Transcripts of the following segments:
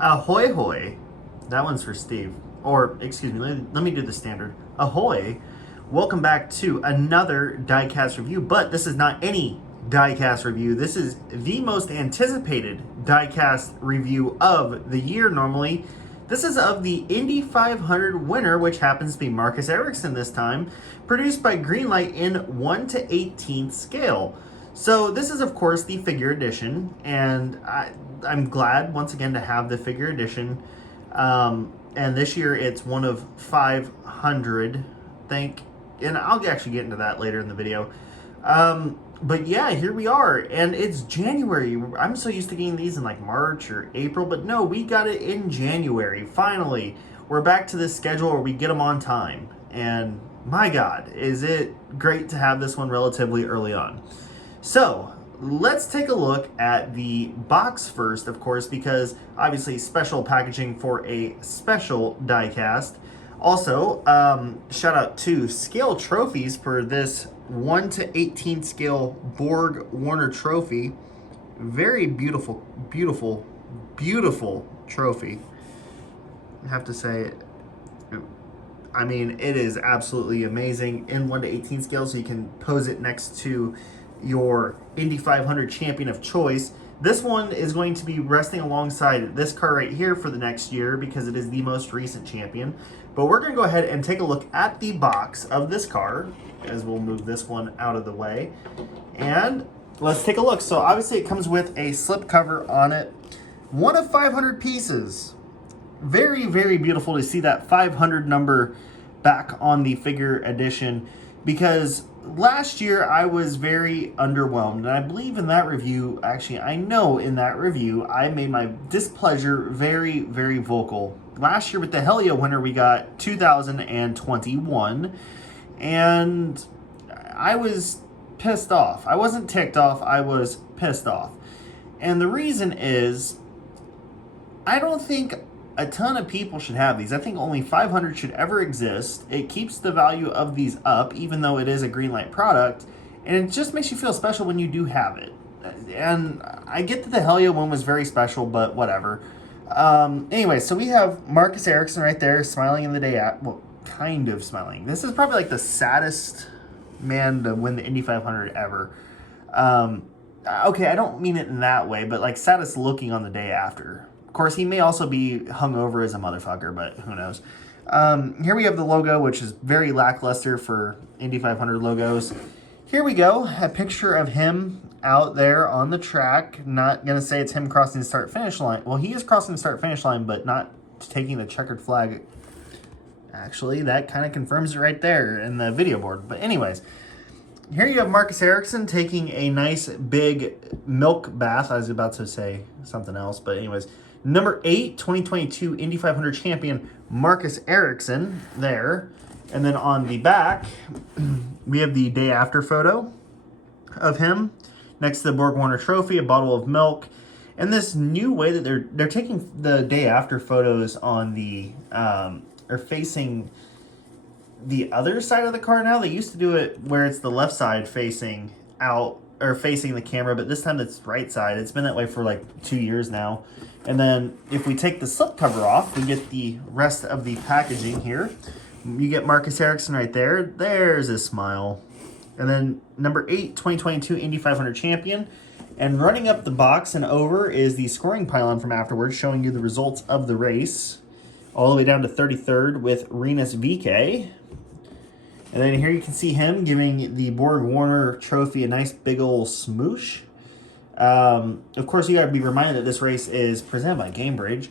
Ahoy hoy. That one's for Steve. Or, excuse me, let me do the standard. Ahoy. Welcome back to another Diecast review, but this is not any Diecast review. This is the most anticipated Diecast review of the year normally. This is of the Indy 500 winner, which happens to be Marcus Ericsson this time, produced by Greenlight in 1/18 scale. So this is, of course, the figure edition, and I'm glad, once again, to have the figure edition. And this year, it's one of 500, and I'll actually get into that later in the video. But yeah, here we are, and it's January. I'm so used to getting these in like March or April, but no, we got it in January. Finally, we're back to this schedule where we get them on time. And my God, is it great to have this one relatively early on. So let's take a look at the box first, of course, because obviously special packaging for a special diecast. Also, shout out to Scale Trophies for this 1/18 scale Borg Warner trophy. Very beautiful, beautiful, beautiful trophy. I have to say, I mean, it is absolutely amazing in 1/18 scale, so you can pose it next to your Indy 500 champion of choice. This one is going to be resting alongside this car right here for the next year because it is the most recent champion. But we're going to go ahead and take a look at the box of this car, as we'll move this one out of the way. And let's take a look. So obviously it comes with a slip cover on it. One of 500 pieces. Very, very beautiful to see that 500 number back on the figure edition, because last year I was very underwhelmed, and I believe in that review, actually I know in that review I made my displeasure very, very vocal. Last year with the Helio winner we got 2021, and I was pissed off. I wasn't ticked off, I was pissed off. And the reason is, I don't think a ton of people should have these. I think only 500 should ever exist. It keeps the value of these up, even though it is a Greenlight product, and it just makes you feel special when you do have it. And I get that the Helio one was very special, but whatever. Anyway, so we have Marcus Ericsson right there, smiling in the day at, well, kind of smiling. This is probably like the saddest man to win the Indy 500 ever. Okay, I don't mean it in that way, but like saddest looking on the day after. Of course, he may also be hungover as a motherfucker, but who knows. Here we have the logo, which is very lackluster for Indy 500 logos. Here we go, a picture of him out there on the track. Not going to say it's him crossing the start-finish line. Well, he is crossing the start-finish line, but not taking the checkered flag. Actually, that kind of confirms it right there in the video board. But anyways, here you have Marcus Ericsson taking a nice big milk bath. I was about to say something else, but anyways. Number 8, 2022 Indy 500 champion Marcus Ericsson there. And then on the back, we have the day after photo of him next to the Borg Warner trophy, a bottle of milk. And this new way that they're taking the day after photos on the, or facing the other side of the car now. They used to do it where it's the left side facing out, or facing the camera, but this time it's right side. It's been that way for like 2 years now. And then if we take the slipcover off, we get the rest of the packaging here. You get Marcus Ericsson right there. There's his smile. And then number 8, 2022 Indy 500 champion. And running up the box and over is the scoring pylon from afterwards, showing you the results of the race. All the way down to 33rd with Rinus VK. And then here you can see him giving the Borg Warner trophy a nice big old smoosh. Of course, you got to be reminded that this race is presented by Gamebridge.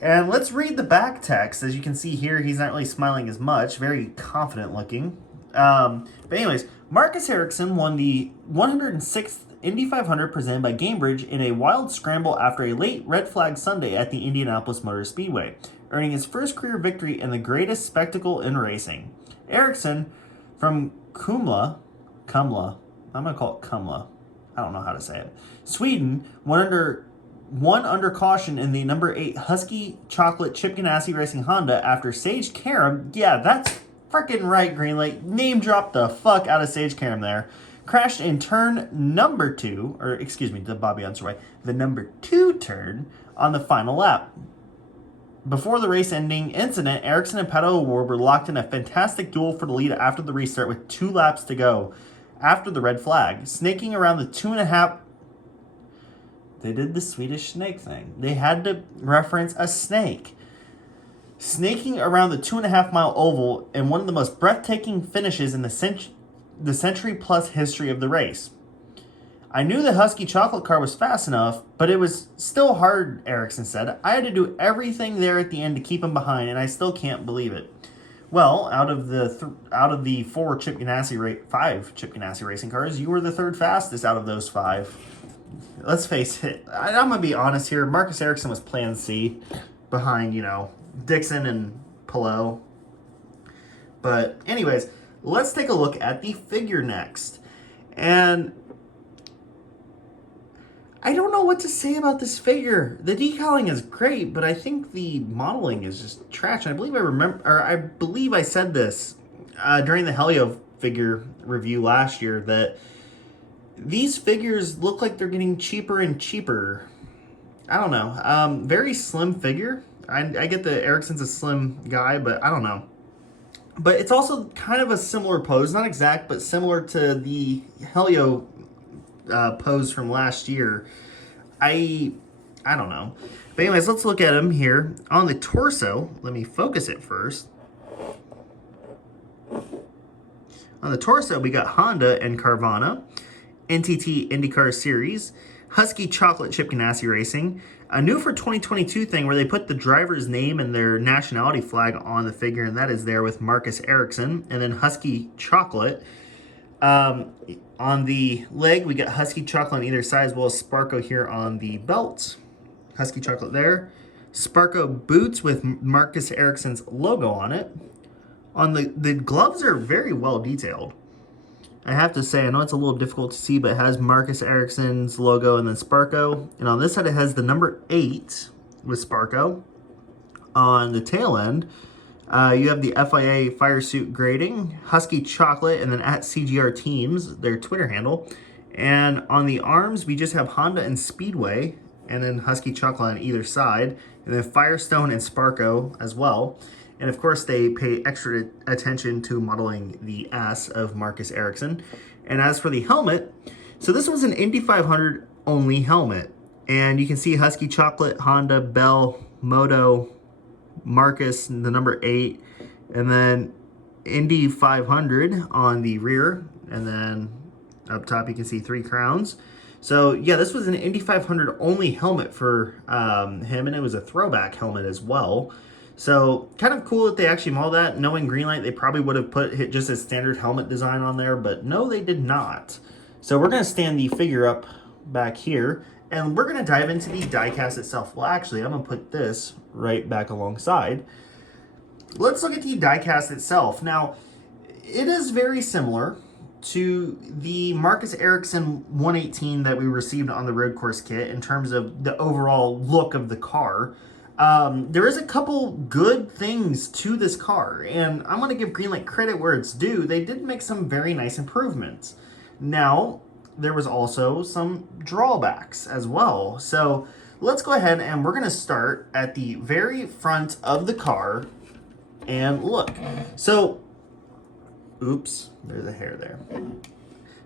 And let's read the back text. As you can see here, he's not really smiling as much. Very confident looking. But anyways, Marcus Ericsson won the 106th Indy 500 presented by Gamebridge in a wild scramble after a late red flag Sunday at the Indianapolis Motor Speedway, earning his first career victory and the greatest spectacle in racing. Ericsson from I'm going to call it Kumla. I don't know how to say it. Sweden won under caution in the number 8 Husky Chocolate Chip Ganassi Racing Honda after Sage Karam, yeah, that's freaking right, Greenlight, name dropped the fuck out of Sage Karam there, crashed in turn number 2, or excuse me, the Bobby Unser way, the number 2 turn on the final lap. Before the race ending incident, Ericsson and Pato O'Ward were locked in a fantastic duel for the lead after the restart with 2 laps to go after the red flag. Snaking around the 2.5... They did the Swedish snake thing. They had to reference a snake. Snaking around the 2.5-mile oval in one of the most breathtaking finishes in the century-plus history of the race. I knew the Husky chocolate car was fast enough, but it was still hard, Ericsson said. I had to do everything there at the end to keep him behind, and I still can't believe it. Well, out of the 5 Chip Ganassi racing cars, you were the 3rd fastest out of those 5. Let's face it. I'm going to be honest here. Marcus Ericsson was plan C behind, Dixon and Pillow. But anyways, let's take a look at the figure next. And I don't know what to say about this figure. The decaling is great, but I think the modeling is just trash. I believe I said this during the Helio figure review last year, that these figures look like they're getting cheaper and cheaper. I don't know. Very slim figure. I get that Ericsson's a slim guy, but I don't know. But it's also kind of a similar pose. Not exact, but similar to the Helio pose from last year. I don't know. But anyways, let's look at him here. On the torso, let me focus it first. On the torso, we got Honda and Carvana, NTT IndyCar Series, Husky Chocolate Chip Ganassi Racing, a new for 2022 thing where they put the driver's name and their nationality flag on the figure, and that is there with Marcus Ericsson, and then Husky Chocolate. On the leg, we got Husky Chocolate on either side, as well as Sparko here on the belt. Husky Chocolate there. Sparko boots with Marcus Ericsson's logo on it. On the gloves are very well detailed. I have to say, I know it's a little difficult to see, but it has Marcus Ericsson's logo and then Sparko. And on this side, it has the number 8 with Sparko. On the tail end, you have the FIA Fire Suit grading, Husky Chocolate, and then at CGR Teams, their Twitter handle. And on the arms, we just have Honda and Speedway, and then Husky Chocolate on either side, and then Firestone and Sparko as well. And of course, they pay extra attention to modeling the ass of Marcus Ericsson. And as for the helmet, so this was an Indy 500 only helmet. And you can see Husky Chocolate, Honda, Bell, Moto, Marcus, the number 8, and then Indy 500 on the rear. And then up top, you can see 3 crowns. So yeah, this was an Indy 500 only helmet for him, and it was a throwback helmet as well. So kind of cool that they actually modeled that. Knowing Greenlight, they probably would have put just a standard helmet design on there, but no, they did not. So we're going to stand the figure up back here, and we're going to dive into the diecast itself. Well, actually, I'm going to put this right back alongside. Let's look at the diecast itself. Now, it is very similar to the Marcus Ericsson 118 that we received on the road course kit in terms of the overall look of the car. There is a couple good things to this car, and I'm going to give Greenlight credit where it's due. They did make some very nice improvements. Now, there was also some drawbacks as well. So let's go ahead and we're going to start at the very front of the car and look. So, oops, there's a hair there.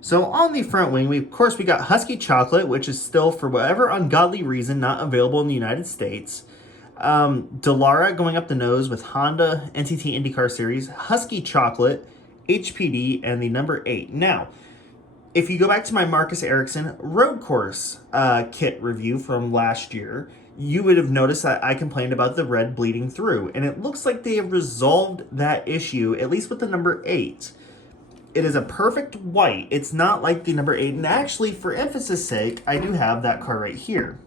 So on the front wing, of course, we got Husky Chocolate, which is still, for whatever ungodly reason, not available in the United States. Dallara going up the nose with Honda NTT IndyCar Series, Husky Chocolate, HPD, and the number 8. Now, if you go back to my Marcus Ericsson road course kit review from last year, you would have noticed that I complained about the red bleeding through, and it looks like they have resolved that issue, at least with the number 8. It is a perfect white. It's not like the number 8, and actually, for emphasis sake, I do have that car right here.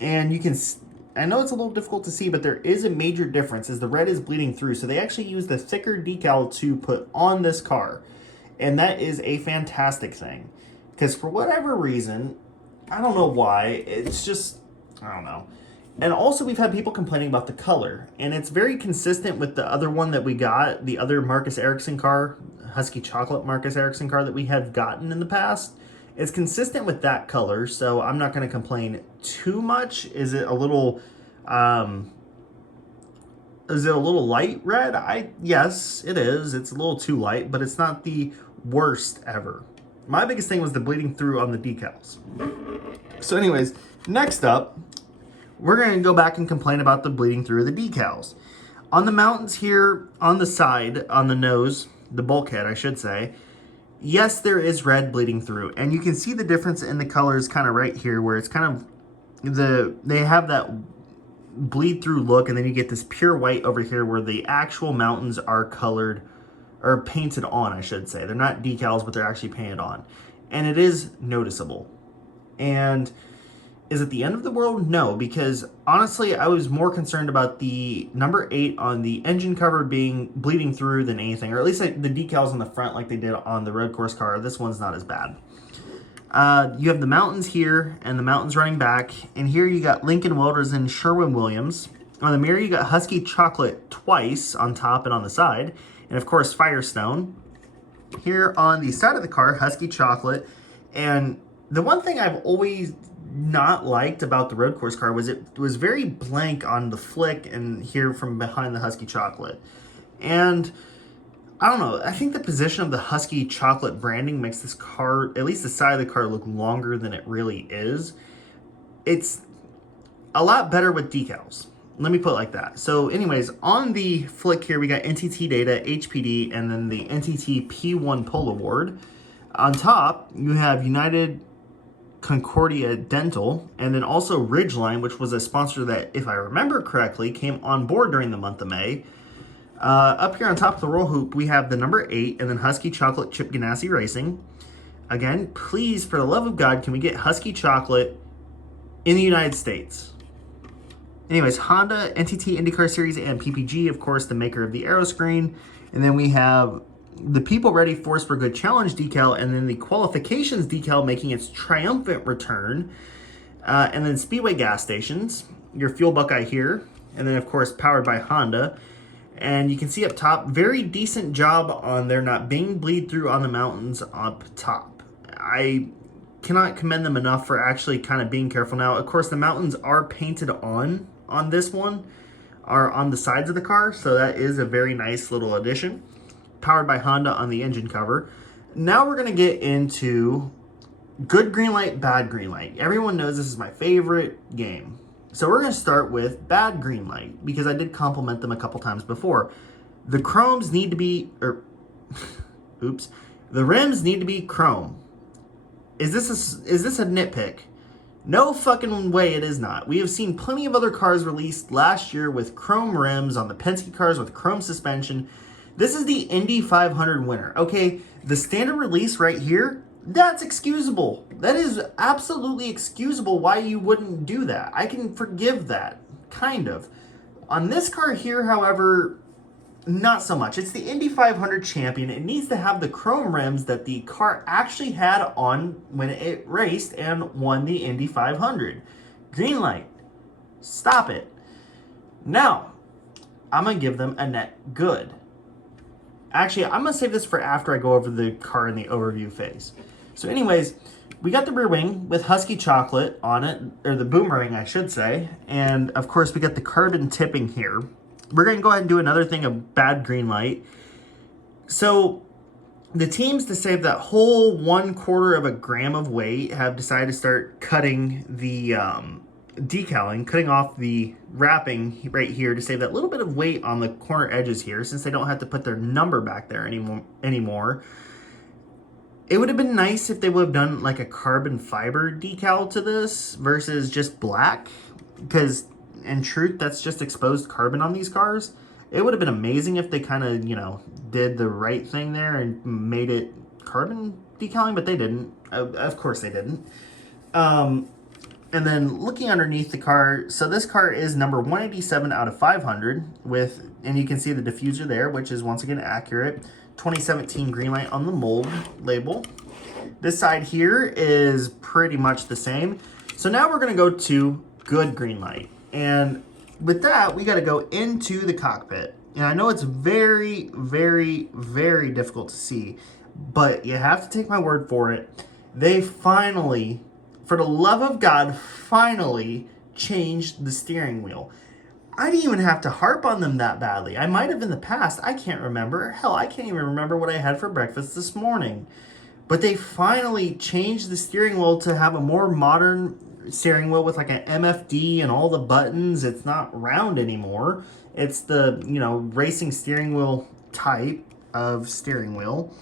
And you can, I know it's a little difficult to see, but there is a major difference as the red is bleeding through, so they actually used the thicker decal to put on this car. And that is a fantastic thing, because for whatever reason, I don't know why, it's just, I don't know. And also, we've had people complaining about the color, and it's very consistent with the other one that we got, the other Marcus Ericsson car, Husky Chocolate Marcus Ericsson car that we have gotten in the past. It's consistent with that color, so I'm not going to complain too much. Is it a little Is it a little light red? Yes, it is. It's a little too light, but it's not the worst ever. My biggest thing was the bleeding through on the decals. So anyways, next up, we're going to go back and complain about the bleeding through of the decals. On the mountains here, on the side, on the nose, the bulkhead, I should say, yes, there is red bleeding through. And you can see the difference in the colors kind of right here, where it's kind of, they have that bleed through look, and then you get this pure white over here where the actual mountains are colored, or painted on, I should say. They're not decals, but they're actually painted on. And it is noticeable. And is it the end of the world? No, because honestly, I was more concerned about the number 8 on the engine cover being bleeding through than anything, or at least like the decals on the front like they did on the road course car. This one's not as bad. You have the mountains here and the mountains running back, and here you got Lincoln Welders and Sherwin-Williams. On the mirror, you got Husky Chocolate twice on top and on the side, and of course Firestone. Here on the side of the car, Husky Chocolate. And the one thing I've always not liked about the road course car was it was very blank on the flick and here from behind the Husky Chocolate. And I don't know, I think the position of the Husky Chocolate branding makes this car, at least the side of the car, look longer than it really is. It's a lot better with decals. Let me put it like that. So anyways, on the flick here, we got NTT Data, HPD, and then the NTT P1 Pole Award. On top, you have United Concordia Dental, and then also Ridgeline, which was a sponsor that, if I remember correctly, came on board during the month of May. Up here on top of the roll hoop, we have the number 8, and then Husky Chocolate Chip Ganassi Racing. Again, please, for the love of God, can we get Husky Chocolate in the United States? Anyways, Honda, NTT IndyCar Series, and PPG, of course, the maker of the Aeroscreen. And then we have the People Ready Force for Good Challenge decal, and then the Qualifications decal making its triumphant return. And then Speedway gas stations, your Fuel Buckeye here, and then, of course, powered by Honda. And you can see up top, very decent job on there not being bleed through on the mountains up top. I cannot commend them enough for actually kind of being careful. Now, of course, the mountains are painted on this one, are on the sides of the car, so that is a very nice little addition. Powered by Honda on the engine cover. Now we're going to get into good green light, bad green light. Everyone knows this is my favorite game. So we're going to start with bad green light, because I did compliment them a couple times before. The chromes need to be, oops, the rims need to be chrome. Is this a nitpick? No fucking way it is not. We have seen plenty of other cars released last year with chrome rims on the Penske cars with chrome suspension. This is the Indy 500 winner. Okay, the standard release right here, that's excusable. That is absolutely excusable why you wouldn't do that. I can forgive that, kind of. On this car here, however, not so much. It's the Indy 500 champion. It needs to have the chrome rims that the car actually had on when it raced and won the Indy 500. Green light. Stop it. Now, I'm going to give them a net good. Actually, I'm going to save this for after I go over the car in the overview phase. So anyways, we got the rear wing with Husky Chocolate on it, or the boomerang, I should say. And, of course, we got the carbon tipping here. We're going to go ahead and do another thing of bad green light. So the teams, to save that whole 1/4 of a gram of weight, have decided to start cutting the decaling, cutting off the wrapping right here to save that little bit of weight on the corner edges here, since they don't have to put their number back there anymore. It would have been nice if they would have done like a carbon fiber decal to this versus just black, because in truth, that's just exposed carbon on these cars. It would have been amazing if they kind of, did the right thing there and made it carbon decaling, but they didn't. Of course they didn't. And then looking underneath the car, so this car is number 187 out of 500 with, and you can see the diffuser there, which is once again accurate. 2017 Greenlight on the mold label. This side here is pretty much the same. So now we're going to go to good Greenlight. And with that, we got to go into the cockpit. And I know it's very, very, very difficult to see, but you have to take my word for it. They finally, for the love of God, finally changed the steering wheel. I didn't even have to harp on them that badly. I might have in the past. I can't remember. Hell, I can't even remember what I had for breakfast this morning. But they finally changed the steering wheel to have a more modern steering wheel with like an MFD and all the buttons. It's not round anymore. It's the, racing steering wheel type of steering wheel.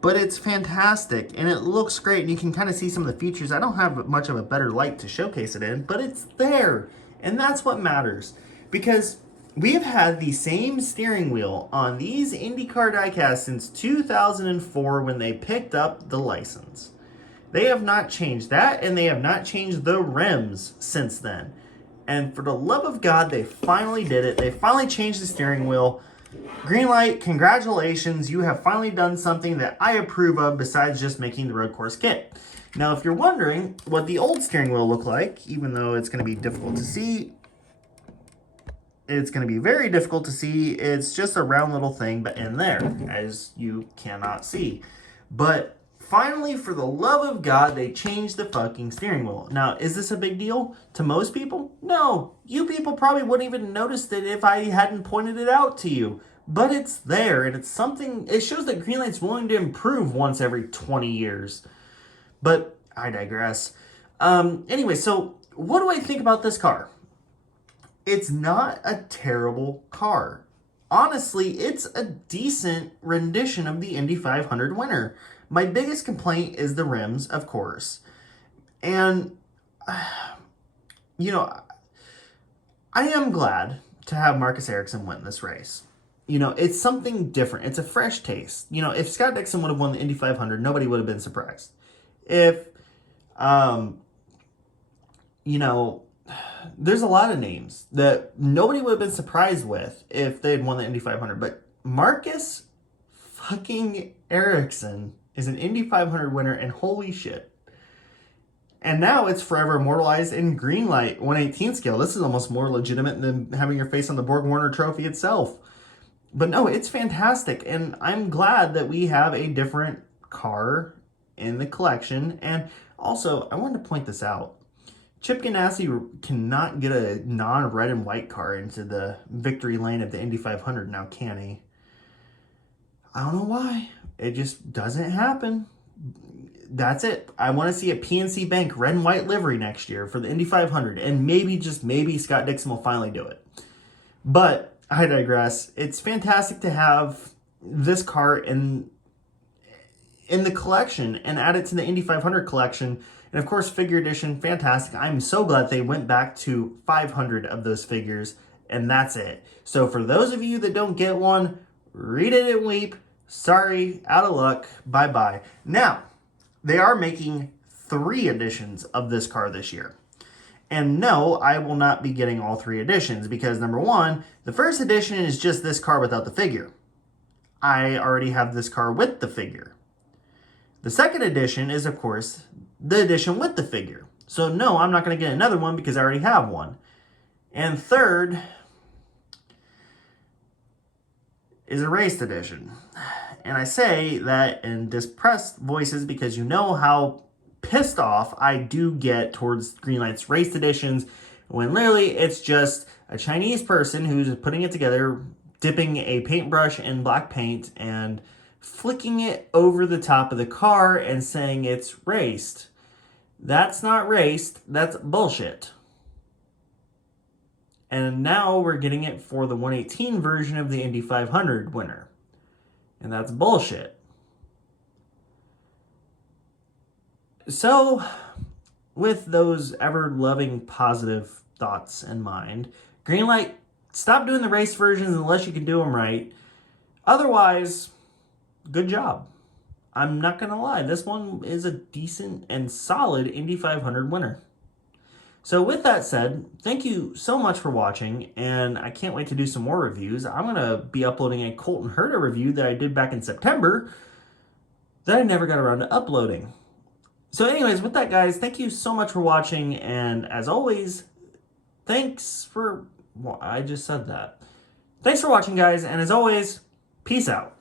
But it's fantastic and it looks great, and you can kind of see some of the features. I don't have much of a better light to showcase it in, but it's there. And that's what matters, because we have had the same steering wheel on these IndyCar diecasts since 2004 when they picked up the license. They have not changed that, and they have not changed the rims since then. And for the love of God, they finally did it. They finally changed the steering wheel. Greenlight, congratulations. You have finally done something that I approve of besides just making the road course kit. Now, if you're wondering what the old steering wheel looked like, even though it's going to be difficult to see, it's going to be very difficult to see. It's just a round little thing but in there, as you cannot see. But finally, for the love of God, they changed the fucking steering wheel. Now, is this a big deal to most people? No. You people probably wouldn't even noticed it if I hadn't pointed it out to you. But it's there, and it's something, it shows that Greenlight's willing to improve once every 20 years. But I digress. Anyway, so what do I think about this car? It's not a terrible car. Honestly, it's a decent rendition of the Indy 500 winner. My biggest complaint is the rims, of course. And, I am glad to have Marcus Ericsson win this race. It's something different. It's a fresh taste. If Scott Dixon would have won the Indy 500, nobody would have been surprised. If, there's a lot of names that nobody would have been surprised with if they had won the Indy 500. But Marcus fucking Ericsson is an Indy 500 winner, and holy shit. And now it's forever immortalized in Greenlight 1/18 scale. This is almost more legitimate than having your face on the Borg Warner trophy itself. But no, it's fantastic, and I'm glad that we have a different car in the collection. And also, I wanted to point this out. Chip Ganassi cannot get a non-red and white car into the victory lane of the Indy 500 now, can he? I don't know why. It just doesn't happen. That's it. I want to see a PNC Bank red and white livery next year for the Indy 500. And maybe, just maybe, Scott Dixon will finally do it. But I digress. It's fantastic to have this car in the collection and add it to the Indy 500 collection. And of course, figure edition, fantastic. I'm so glad they went back to 500 of those figures, and that's it. So for those of you that don't get one, read it and weep. Sorry, out of luck. Bye-bye. Now, they are making 3 editions of this car this year. And no, I will not be getting all 3 editions because, number one, the first edition is just this car without the figure. I already have this car with the figure. The second edition is, of course, the edition with the figure. So no, I'm not going to get another one because I already have one. And third is a raced edition. And I say that in depressed voices because you know how pissed off I do get towards Greenlight's raced editions when literally it's just a Chinese person who's putting it together, dipping a paintbrush in black paint and flicking it over the top of the car and saying it's raced. That's not raced, that's bullshit. And now we're getting it for the 118 version of the Indy 500 winner. And that's bullshit. So, with those ever-loving positive thoughts in mind, Greenlight, stop doing the race versions unless you can do them right. Otherwise, good job. I'm not going to lie, this one is a decent and solid Indy 500 winner. So with that said, thank you so much for watching, and I can't wait to do some more reviews. I'm going to be uploading a Colton Herta review that I did back in September that I never got around to uploading. So anyways, with that, guys, thank you so much for watching, and as always, thanks for... Well, I just said that. Thanks for watching, guys, and as always, peace out.